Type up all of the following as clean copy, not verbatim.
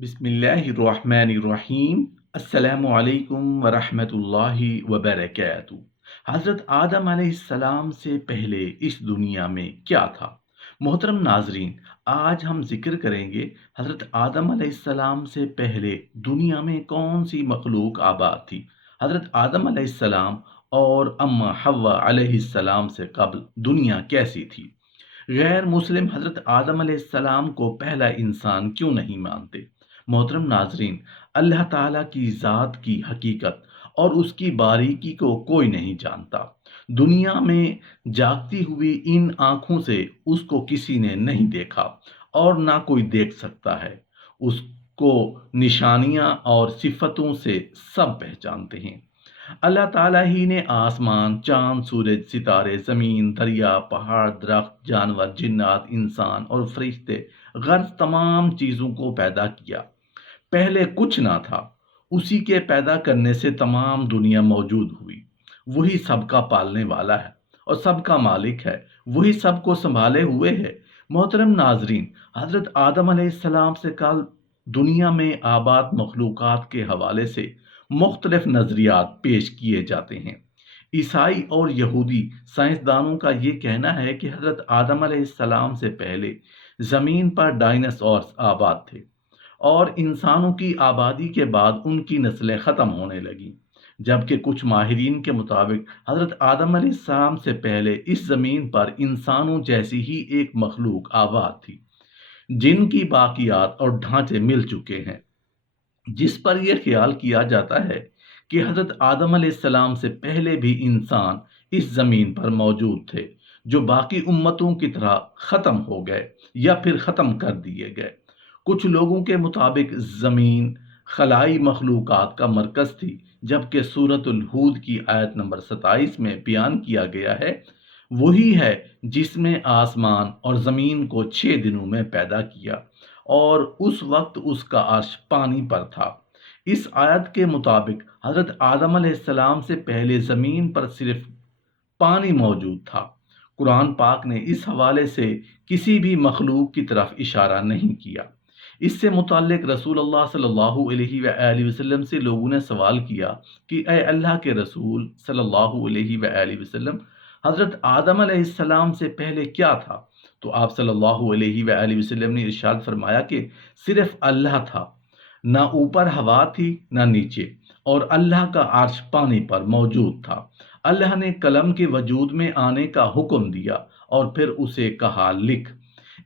बिस्मिल्लाहिर्रहमानिर्रहीम। अस्सलामु अलैकुम वरहमतुल्लाहि वबरकातुहू। हज़रत आदम अलैहिस्सलाम से पहले इस दुनिया में क्या था? मोहतरम नाजरीन, आज हम जिक्र करेंगे हज़रत आदम अलैहिस्सलाम से पहले दुनिया में कौन सी मखलूक आबाद थी। हज़रत आदम अलैहिस्सलाम और अम्मा हव्वा अलैहिस्सलाम से कब्ल दुनिया कैसी थी? गैर मुस्लिम हज़रत आदम अलैहिस्सलाम को पहला इंसान क्यों नहीं मानते? मोहतरम नाजरीन, अल्लाह ताला की ज़ात की हकीकत और उसकी बारीकी को कोई नहीं जानता। दुनिया में जागती हुई इन आँखों से उसको किसी ने नहीं देखा और ना कोई देख सकता है। उसको निशानियाँ और सिफ़तों से सब पहचानते हैं। अल्लाह ताला ही ने आसमान, चाँद, सूरज, सितारे, ज़मीन, दरिया, पहाड़, दरख्त, जानवर, जिन्नात, इंसान और फरिश्ते गर्ज़ तमाम चीज़ों को पैदा किया। पहले कुछ ना था, उसी के पैदा करने से तमाम दुनिया मौजूद हुई। वही सबका पालने वाला है और सबका मालिक है, वही सबको संभाले हुए है। मोहतरम नाजरीन, हज़रत आदम अलैहिस्सलाम से कल दुनिया में आबाद मखलूक़ात के हवाले से मुख्तलिफ नज़रियात पेश किए जाते हैं। ईसाई और यहूदी साइंसदानों का ये कहना है कि हज़रत आदम अलैहिस्सलाम से पहले ज़मीन पर डायनासोर्स आबाद थे और इंसानों की आबादी के बाद उनकी नस्लें ख़त्म होने लगीं। जबकि कुछ माहिरीन के मुताबिक हज़रत आदम अलैहिस्सलाम से पहले इस ज़मीन पर इंसानों जैसी ही एक मखलूक आबाद थी, जिनकी बाक़ियात और ढांचे मिल चुके हैं, जिस पर यह ख्याल किया जाता है कि हज़रत आदम अलैहिस्सलाम से पहले भी इंसान इस ज़मीन पर मौजूद थे, जो बाकी उम्मतों की तरह ख़त्म हो गए या फिर ख़त्म कर दिए गए। कुछ लोगों के मुताबिक ज़मीन खलाई मखलूक़ात का मरकज़ थी, जबकि सूरतुल हूद की आयत नंबर 27 में बयान किया गया है, वही है जिसमें आसमान और ज़मीन को 6 दिनों में पैदा किया और उस वक्त उसका अर्श पानी पर था। इस आयत के मुताबिक हज़रत आदम अलैहिस्सलाम से पहले ज़मीन पर सिर्फ पानी मौजूद था। कुरान पाक ने इस हवाले से किसी भी मखलूक की तरफ इशारा नहीं किया। इससे मुताल्लिक रसूलुल्लाह सल्लल्लाहु अलैहि वसल्लम से लोगों ने सवाल किया कि ए अल्लाह के रसूल सल्लल्लाहु अलैहि वसल्लम, हज़रत आदम अलैहिस्सलाम से पहले क्या था? तो आप सल्लल्लाहु अलैहि वसल्लम ने इरशाद फरमाया कि सिर्फ अल्लाह था, ना ऊपर हवा थी ना नीचे, और अल्लाह का अर्श पानी पर मौजूद था। अल्लाह ने कलम के वजूद में आने का हुक्म दिया और फिर उसे कहा लिख।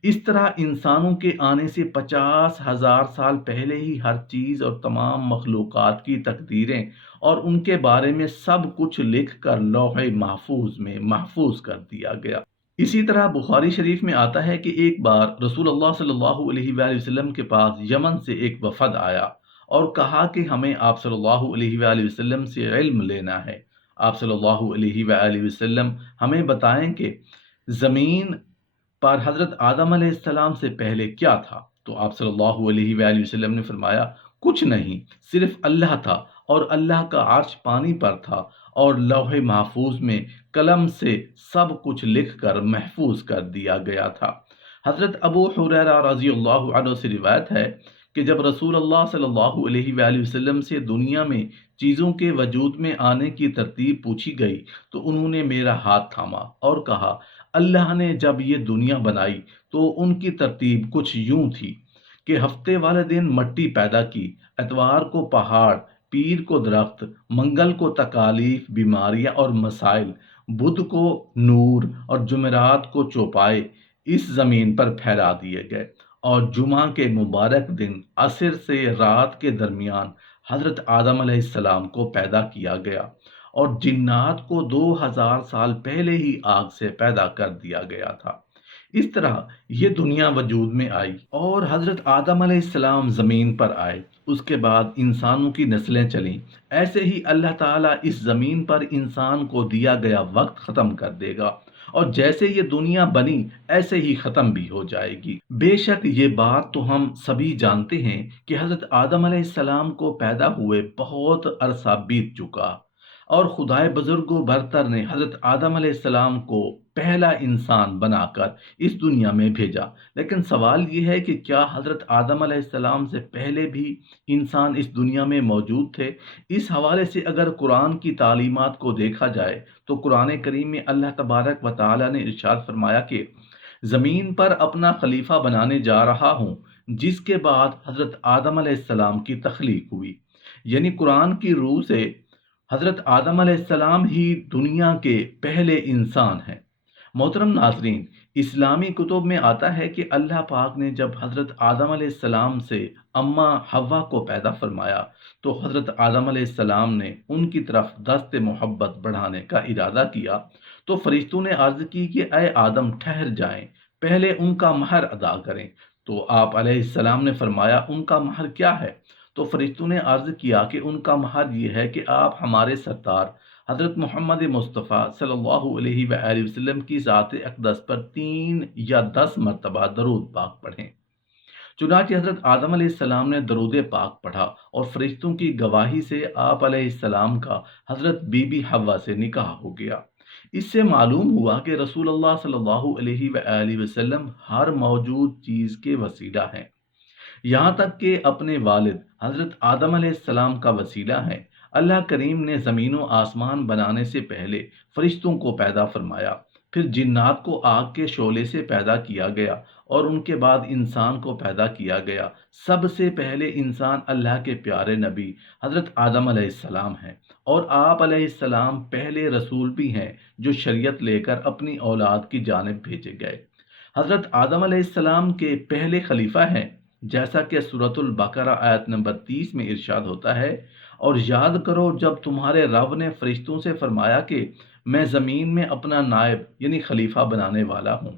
इस तरह इंसानों के आने से 50,000 साल पहले ही हर चीज़ और तमाम मखलूक़ात की तकदीरें और उनके बारे में सब कुछ लिख कर लौहे महफूज में महफूज कर दिया गया। इसी तरह बुखारी शरीफ में आता है कि एक बार रसूलुल्लाह सल्लल्लाहु अलैहि वसल्लम के पास यमन से एक वफद आया और कहा कि हमें आप सल्लल्लाहु अलैहि वसल्लम से इल्म लेना है। आप सल्लल्लाहु अलैहि वसल्लम हमें बताएं कि ज़मीन पर हज़रत आदम अलैहिस्सलाम से पहले क्या था? तो आप सल्लल्लाहु अलैहि वसल्लम ने फरमाया, कुछ नहीं, सिर्फ अल्लाह था और अल्लाह का अर्श पानी पर था और लौहे महफूज में कलम से सब कुछ लिख कर महफूज कर दिया गया था। हज़रत अबू हुरैरा रज़ियल्लाहु अन्हु से रिवायत है कि जब रसूलुल्लाह सल्लल्लाहु अलैहि वसल्लम से दुनिया में चीज़ों के वजूद में आने की तरतीब पूछी गई, तो उन्होंने मेरा हाथ थामा और कहा, अल्लाह ने जब ये दुनिया बनाई तो उनकी तरतीब कुछ यूं थी कि हफ्ते वाले दिन मट्टी पैदा की, एतवार को पहाड़, पीर को दरख्त, मंगल को तकालीफ, बीमारियां और मसाइल, बुध को नूर और जुमेरात को चौपाए इस ज़मीन पर फैला दिए गए और जुमा के मुबारक दिन असर से रात के दरमियान हज़रत आदम अलैहिस्सलाम को पैदा किया गया और जिन्नात को 2000 साल पहले ही आग से पैदा कर दिया गया था। इस तरह ये दुनिया वजूद में आई और हज़रत आदम अलैहिस्सलाम ज़मीन पर आए। उसके बाद इंसानों की नस्लें चलीं। ऐसे ही अल्लाह ताला इस ज़मीन पर इंसान को दिया गया वक्त ख़त्म कर देगा और जैसे ये दुनिया बनी ऐसे ही ख़त्म भी हो जाएगी। बेशक ये बात तो हम सभी जानते हैं कि हज़रत आदम अलैहिस्सलाम को पैदा हुए बहुत अरसा बीत चुका और खुदाए बुजुर्ग बरतर ने हज़रत आदम अलैहिस्सलाम को پہلا انسان بنا کر اس دنیا میں بھیجا۔ لیکن سوال یہ ہے کہ کیا حضرت آدم علیہ السلام سے پہلے بھی انسان اس دنیا میں موجود تھے؟ اس حوالے سے اگر قرآن کی تعلیمات کو دیکھا جائے تو قرآن کریم میں اللہ تبارک و تعالی نے ارشاد فرمایا کہ زمین پر اپنا خلیفہ بنانے جا رہا ہوں، جس کے بعد حضرت آدم علیہ السلام کی تخلیق ہوئی۔ یعنی قرآن کی روح سے حضرت آدم علیہ السلام ہی دنیا کے پہلے انسان ہیں۔ محترم ناظرین، اسلامی کتب میں آتا ہے کہ اللہ پاک نے جب حضرت آدم علیہ السلام سے اماں حوا کو پیدا فرمایا تو حضرت آدم علیہ السلام نے ان کی طرف دست محبت بڑھانے کا ارادہ کیا تو فرشتوں نے عرض کی کہ اے آدم ٹھہر جائیں، پہلے ان کا مہر ادا کریں۔ تو آپ علیہ السلام نے فرمایا ان کا مہر کیا ہے؟ تو فرشتوں نے عرض کیا کہ ان کا مہر یہ ہے کہ آپ ہمارے سردار حضرت محمد مصطفیٰ صلی اللہ علیہ وآلہ وسلم کی ذات اقدس پر 3 یا 10 مرتبہ درود پاک پڑھیں۔ چنانچہ حضرت آدم علیہ السلام نے درود پاک پڑھا اور فرشتوں کی گواہی سے آپ علیہ السلام کا حضرت بی بی حوا سے نکاح ہو گیا۔ اس سے معلوم ہوا کہ رسول اللہ صلی اللہ علیہ وآلہ وسلم ہر موجود چیز کے وسیلہ ہیں، یہاں تک کہ اپنے والد حضرت آدم علیہ السلام کا وسیلہ ہے۔ اللہ کریم نے زمین و آسمان بنانے سے پہلے فرشتوں کو پیدا فرمایا، پھر جنات کو آگ کے شعلے سے پیدا کیا گیا اور ان کے بعد انسان کو پیدا کیا گیا۔ سب سے پہلے انسان اللہ کے پیارے نبی حضرت آدم علیہ السلام ہیں، اور آپ علیہ السلام پہلے رسول بھی ہیں جو شریعت لے کر اپنی اولاد کی جانب بھیجے گئے۔ حضرت آدم علیہ السلام کے پہلے خلیفہ ہیں، جیسا کہ سورۃ البقرہ آیت نمبر 30 میں ارشاد ہوتا ہے، اور یاد کرو جب تمہارے رب نے فرشتوں سے فرمایا کہ میں زمین میں اپنا نائب یعنی خلیفہ بنانے والا ہوں۔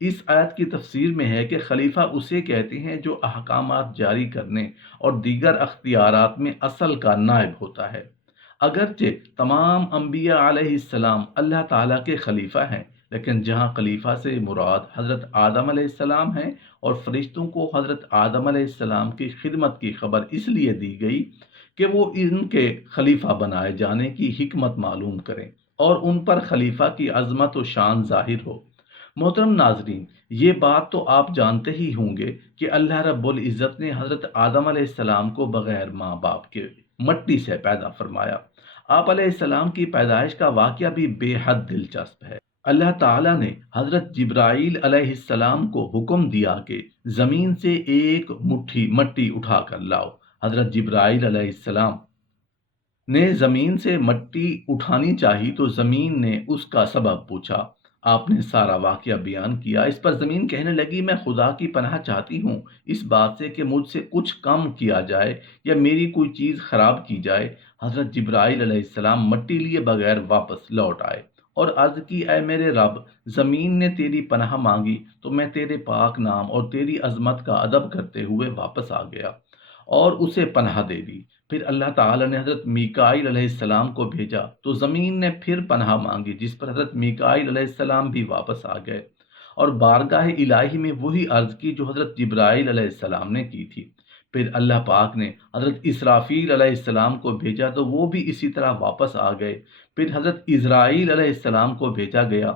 اس آیت کی تفسیر میں ہے کہ خلیفہ اسے کہتے ہیں جو احکامات جاری کرنے اور دیگر اختیارات میں اصل کا نائب ہوتا ہے۔ اگرچہ تمام انبیاء علیہ السلام اللہ تعالیٰ کے خلیفہ ہیں، لیکن جہاں خلیفہ سے مراد حضرت آدم علیہ السلام ہیں اور فرشتوں کو حضرت آدم علیہ السلام کی خدمت کی خبر اس لیے دی گئی کہ وہ ان کے خلیفہ بنائے جانے کی حکمت معلوم کریں اور ان پر خلیفہ کی عظمت و شان ظاہر ہو۔ محترم ناظرین، یہ بات تو آپ جانتے ہی ہوں گے کہ اللہ رب العزت نے حضرت آدم علیہ السلام کو بغیر ماں باپ کے مٹی سے پیدا فرمایا۔ آپ علیہ السلام کی پیدائش کا واقعہ بھی بے حد دلچسپ ہے۔ اللہ تعالیٰ نے حضرت جبرائیل علیہ السلام کو حکم دیا کہ زمین سے ایک مٹھی مٹی اٹھا کر لاؤ۔ حضرت جبرائیل علیہ السلام نے زمین سے مٹی اٹھانی چاہی تو زمین نے اس کا سبب پوچھا۔ آپ نے سارا واقعہ بیان کیا۔ اس پر زمین کہنے لگی میں خدا کی پناہ چاہتی ہوں اس بات سے کہ مجھ سے کچھ کم کیا جائے یا میری کوئی چیز خراب کی جائے۔ حضرت جبرائیل علیہ السلام مٹی لیے بغیر واپس لوٹ آئے اور عرض کی اے میرے رب، زمین نے تیری پناہ مانگی تو میں تیرے پاک نام اور تیری عظمت کا ادب کرتے ہوئے واپس آ گیا اور اسے پناہ دے دی۔ پھر اللہ تعالی نے حضرت میکائیل علیہ السلام کو بھیجا تو زمین نے پھر پناہ مانگی، جس پر حضرت میکائیل علیہ السلام بھی واپس آ گئے اور بارگاہ الہی میں وہی عرض کی جو حضرت جبرائیل علیہ السلام نے کی تھی۔ پھر اللہ پاک نے حضرت اسرافیل علیہ السلام کو بھیجا تو وہ بھی اسی طرح واپس آ گئے۔ پھر حضرت اسرائیل علیہ السلام کو بھیجا گیا۔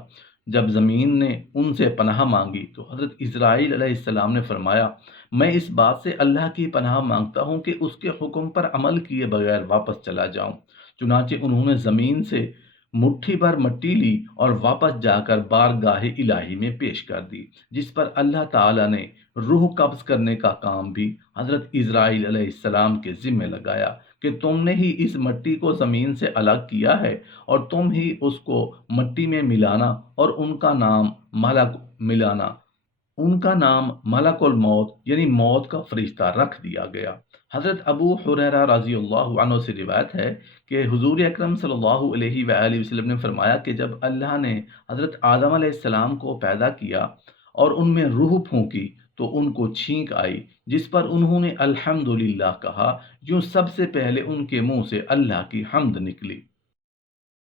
جب زمین نے ان سے پناہ مانگی تو حضرت اسرائیل علیہ السلام نے فرمایا میں اس بات سے اللہ کی پناہ مانگتا ہوں کہ اس کے حکم پر عمل کیے بغیر واپس چلا جاؤں۔ چنانچہ انہوں نے زمین سے مٹھی بھر مٹی لی اور واپس جا کر بارگاہ الہی میں پیش کر دی، جس پر اللہ تعالی نے روح قبض کرنے کا کام بھی حضرت اسرائیل علیہ السلام کے ذمہ لگایا کہ تم نے ہی اس مٹی کو زمین سے الگ کیا ہے اور تم ہی اس کو مٹی میں ملانا اور ان کا نام ملک الموت یعنی موت کا فرشتہ رکھ دیا گیا۔ حضرت ابو ہریرہ رضی اللہ عنہ سے روایت ہے کہ حضور اکرم صلی اللہ علیہ وآلہ وسلم نے فرمایا کہ جب اللہ نے حضرت آدم علیہ السلام کو پیدا کیا اور ان میں روح پھونکی تو ان کو چھینک آئی، جس پر انہوں نے الحمدللہ کہا، یوں سب سے پہلے ان کے منہ سے اللہ کی حمد نکلی۔